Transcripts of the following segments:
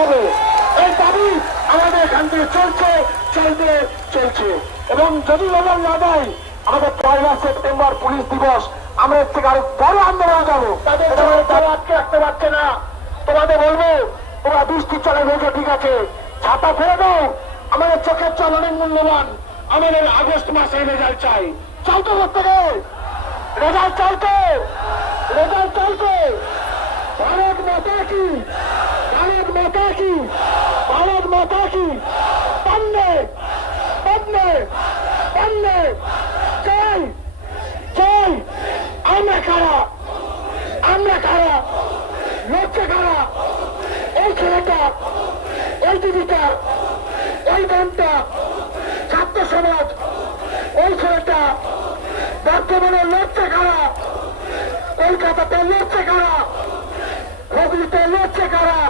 হবে, এই দাবি আমাদের এখান থেকে চলছে। এবং যদি রেজাল্ট না দেয়, আমাদের 1 সেপ্টেম্বর পুলিশ দিবস, আমরা এর থেকে আরো বড় আন্দোলনে যাবো। তাদের আজকে রাখতে পারছে না, তোমাদের বলবো তোমরা বৃষ্টি চলে ভেজো, ঠিক আছে, ছাতা ফেলে দাও, আমাদের চোখের জল অনেক মূল্যবান, আমাদের আগস্ট মাসে রেজাল্ট চাই। চাইতো করতে রেজাল্ট চাইতো, ভারত মাতা কি, বন্দে চাই। আমরা কারা লড়ছে কারা? এই ছেলেটা, এই দিদিটা, এই বোনটা, ছাত্র সমাজ, ওই ছেলেটা বর্তমানে লড়ছে কারা? কলকাতাতে লড়ছে কারা? হুগলিতে লড়ছে কারা?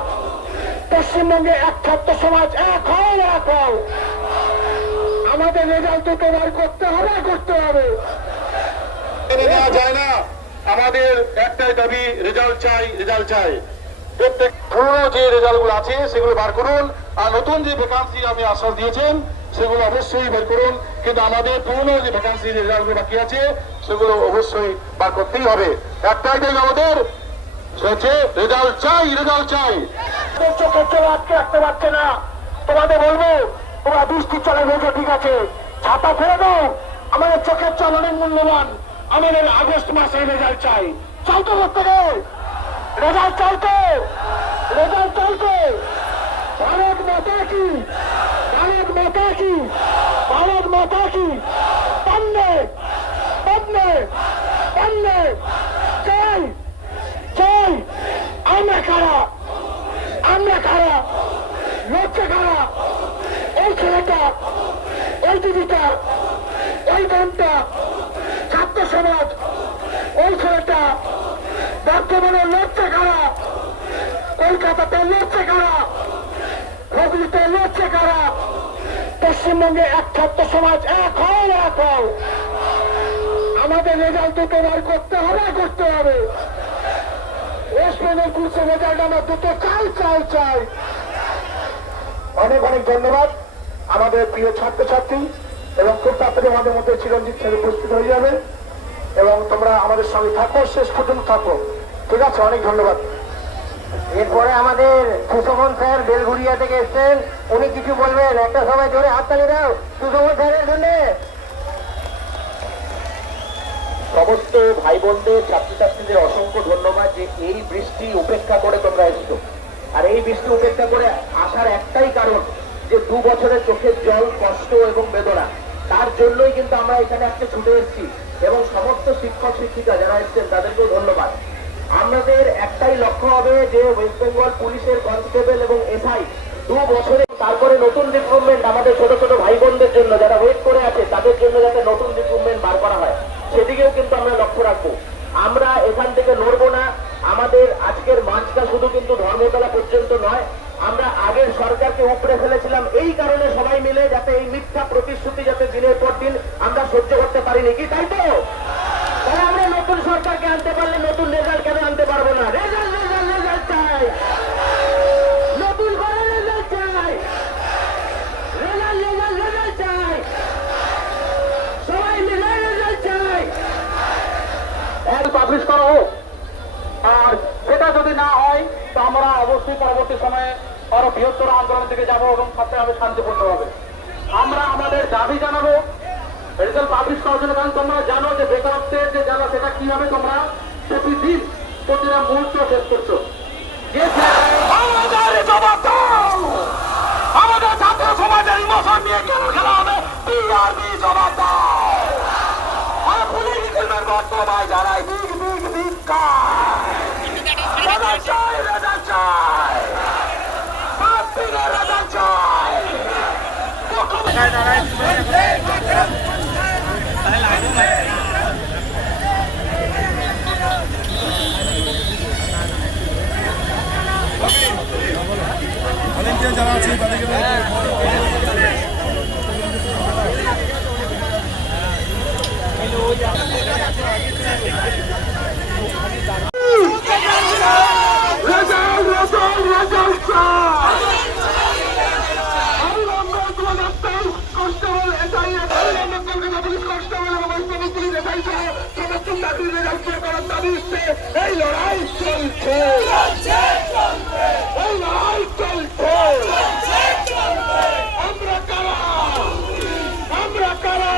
পশ্চিমবঙ্গে এক ছাত্র সমাজ এক হও। আমাদের রেজাল্ট তো বার করতে হবে। মেনে নেওয়া যায় না। আমাদের একটাই দাবি, রেজাল্ট চাই। প্রত্যেক পুরনো যে রেজাল্ট গুলো আছে সেগুলো বার করুন, আর নতুন যে ভ্যাকান্সি আপনি আশ্বাস দিয়েছেন সেগুলো অবশ্যই বের করুন। কিন্তু আমাদের পুরনো যে ভ্যাকান্সি রেজাল্ট গুলো বাকি আছে সেগুলো অবশ্যই বার করতেই হবে। একটাই দাবি আমাদের, হচ্ছে রেজাল্ট চাই। চোখের জল আটকে রাখতে পারছে না, তোমাদের বলবো তোমরা বৃষ্টি চলে ভেজো, ঠিক আছে, ছাতা ফেলে দাও, আমাদের চোখের জল অনেক মূল্যবান, আমাদের আগস্ট মাসে রেজাল্ট চাই। চাইতো করতে রেজাল্ট চাইতো। ভারত মাতা কি, বন্দে চাই। আমরা কারা লড়ছে কারা? এই ছেলেটা, এই দিদিটা, এই বোনটা, ছাত্র সমাজ, ওই ছেলেটা বর্তমানে লড়ছে কারা? কলকাতাতে লড়ছে কারা? হুগলিতে লড়ছে কারা? পশ্চিমবঙ্গে এক ছাত্র সমাজ এক হও। আমাদের রেজাল্ট তো বার করতে হবে। ওয়েস্ট বেঙ্গল পুলিশের রেজাল্ট আমরা দুটো চাই। অনেক ধন্যবাদ আমাদের প্রিয় ছাত্রছাত্রী, এবং খুব তাড়াতাড়ি আমাদের মধ্যে চিরঞ্জিত স্যার উপস্থিত হয়ে যাবে, এবং তোমরা আমাদের সঙ্গে থাকো, শেষ পর্যন্ত থাকো, ঠিক আছে? অনেক ধন্যবাদ। এরপরে আমাদের সুশোভন স্যার বেলঘুরিয়া থেকে এসছেন, উনি কিছু বলবেন। একটা সবাই জোরে হাততালি দাও সুশোভন স্যারের জন্য। সমস্ত ভাই বোনদের, ছাত্রছাত্রীদের অসংখ্য ধন্যবাদ যে এই বৃষ্টি উপেক্ষা করে তোমরা এসছো। আর এই বৃষ্টি উপেক্ষা করে আসার একটাই কারণ, যে 2 বছরের চোখের জল, কষ্ট এবং বেদনা, তার জন্যই কিন্তু আমরা এখানে আজকে ছুটে এসেছি। এবং সমস্ত শিক্ষক শিক্ষিকা যারা এসছেন তাদেরকেও ধন্যবাদ। আমাদের একটাই লক্ষ্য হবে যে ওয়েস্ট বেঙ্গল পুলিশের কনস্টেবল এবং এসআই 2 বছরে, তারপরে নতুন রিক্রুটমেন্ট আমাদের ছোট ভাই বোনদের জন্য যারা ওয়েট করে আছে তাদের জন্য যাতে নতুন রিক্রুটমেন্ট বার করা হয়, সেদিকেও কিন্তু আমরা লক্ষ্য রাখবো। আমরা এখান থেকে নড়বো না। আমাদের আজকের মার্চটা শুধু কিন্তু ধর্মতলা পর্যন্ত নয়, আমরা আগের সরকারকে উপড়ে ফেলেছিলাম এই কারণে সবাই মিলে, যাতে এই মিথ্যা প্রতিশ্রুতি যাতে দিনের পর দিন আমরা সহ্য করতে পারিনি, কি তাই তো? তাহলে আমরা নতুন সরকারকে আনতে পারলে নতুন রেজাল্ট কেন আনতে পারবো না? রেজাল্ট চাই, নতুন করে রেজাল্ট চাই, রেজাল্ট চাই, সবাই মিলে রেজাল্ট চাই। পাবলিশ করা হোক, আর সেটা যদি না হয় তো আমরা অবশ্যই পরবর্তী সময়ে আরো বৃহত্তর আন্দোলন থেকে যাবো, এবং সাথে হবে শান্তিপূর্ণ হবে। আমরা আমাদের দাবি জানাবো রেজাল্ট পাবলিশ করার জন্য। কারণ তোমরা জানো যে বেকারত্বের যে জ্বালা, সেটা কিভাবে তোমরা প্রতিদিন প্রতিটা মুহূর্ত শেষ করছো। আমাদের ছাত্র সমাজের ইমোশন নিয়ে কেন খেলা হবে? টিআরবি জবাব দাও। সবাই জানাই যারা আছে তাদেরকে রেজাল্ট বিরুদ্ধে এই লড়াই চলছে, এই লড়াই চলছে। আমরা কারা, আমরা কারা,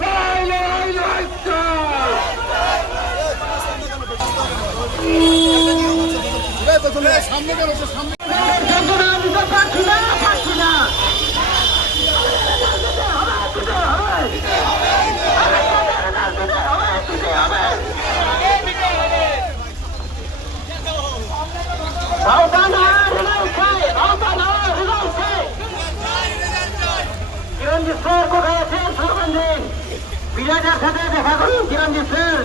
লড়াই লড়াই লড়াই চাই। সামনে কেন সামনে পাচ্ছি না, পাচ্ছি না। চিরঞ্জিত স্যার কোথায় আছেন? সরবঞ্জিন বিরাটের সাথে দেখা করুন চিরঞ্জিত স্যার।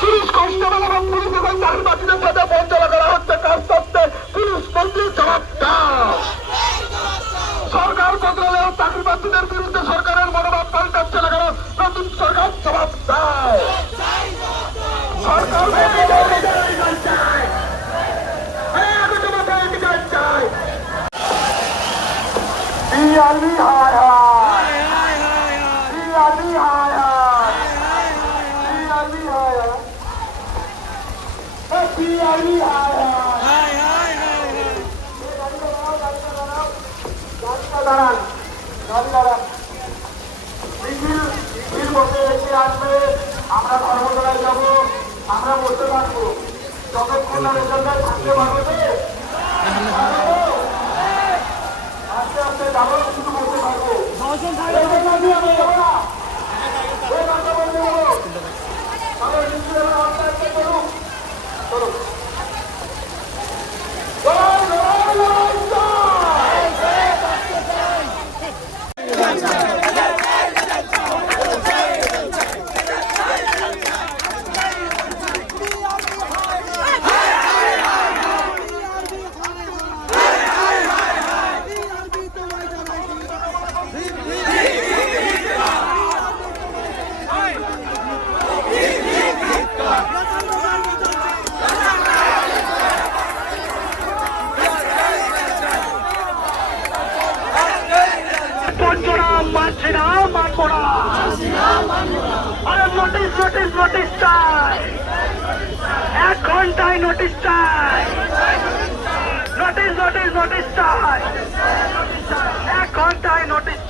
পুলিশ কনস্টেবল এবং পুলিশ এবং চাকরিবাসীদের সাথে বঞ্চনা করা হচ্ছে, কাজ করতে পুলিশ মন্ত্রী জবাব দাও। সরকার বদলালেও চাকরিবাসীদের বিরুদ্ধে সরকারের মনোভাব পাল্টাচ্ছে না কেন? নতুন সরকার জবাব দাও। সরকার চায়, চায়। বিআরবি হায় হায়, বিআরবি হায় হায়, বিআরবি হায় হায়, বিআরবি হায় হায়। দাঁড়ান, গাড়ি দাঁড়ান। মিছিল বসে রেখে আসবে, আমরা ধর্মতলায় যাব, আমরা বসে থাকবো যতক্ষণ না রেজাল্ট থাকতে পারবো। আস্তে আস্তে যাবো, শুধু বসে থাকবো। আমি যাবো না, ওই কথা বলতে যাবো। তাহলে মিছিলের আস্তে আস্তে চলুন, চলুন। মানছি না, মানবো না। আরে নোটিশ নোটিশ নোটিশ চাই, 1 ঘন্টায় নোটিশ চাই, নোটিশ নোটিশ নোটিশ চাই, 1 ঘন্টায় নোটিশ